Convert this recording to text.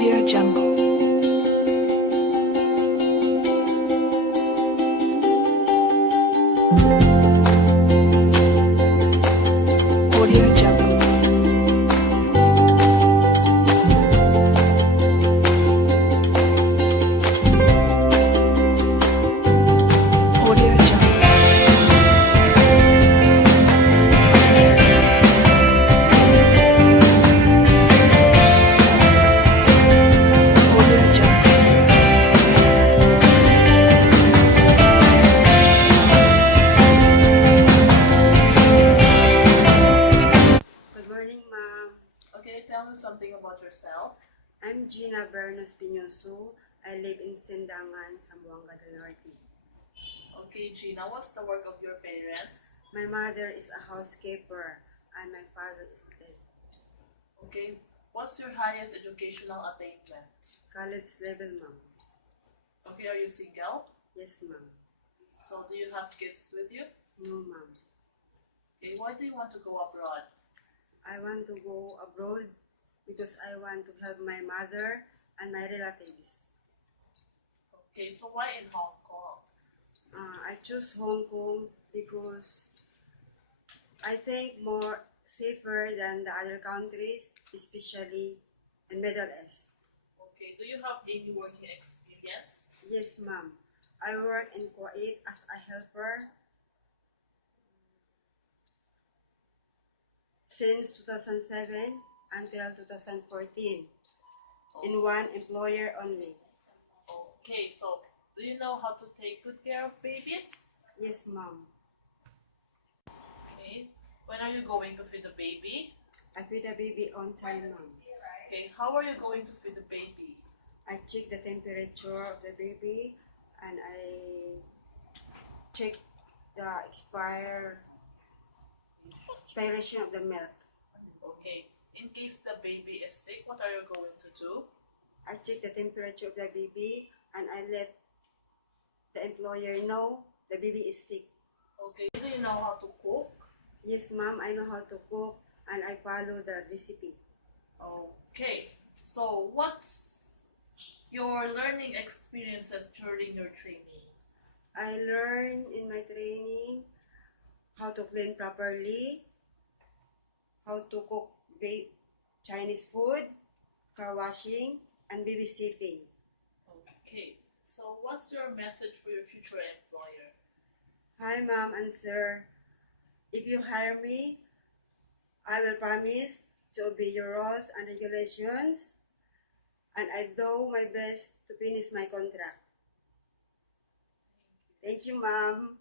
Audio Jungle. Audio Jungle. Audio Jungle. Audio Jungle. Good morning, ma'am. Okay, tell me something about yourself. I'm Gina Bernos Pinoso. I live in Sindangan, Zamboanga del Norte. Okay, Gina, what's the work of your parents? My mother is a housekeeper and my father is dead. Okay, what's your highest educational attainment? College level, ma'am. Okay, are you single? Yes, ma'am. So do you have kids with you? No, ma'am. Okay, why do you want to go abroad? I want to go abroad because I want to help my mother and my relatives. Okay, so why in Hong Kong? I choose Hong Kong because I think more safer than the other countries, especially in Middle East. Okay, do you have any working experience? Yes, ma'am. I work in Kuwait as a helper since 2007 until 2014 in one employer only. Okay, so do you know how to take good care of babies? Yes, ma'am. Okay, when are you going to feed the baby? I feed the baby on time, ma'am. Okay, how are you going to feed the baby? I check the temperature of the baby and I check the expiration of the milk. Okay, in case the baby is sick, what are you going to do? I check the temperature of the baby and I let the employer know the baby is sick. Okay, do you know how to cook? Yes, ma'am, I know how to cook and I follow the recipe. Okay, so what's your learning experiences during your training? I learned in my training how to clean properly, how to cook Chinese food, car washing, and babysitting. Okay, so what's your message for your future employer? Hi, ma'am and sir. If you hire me, I will promise to obey your rules and regulations, and I do my best to finish my contract. Thank you, ma'am.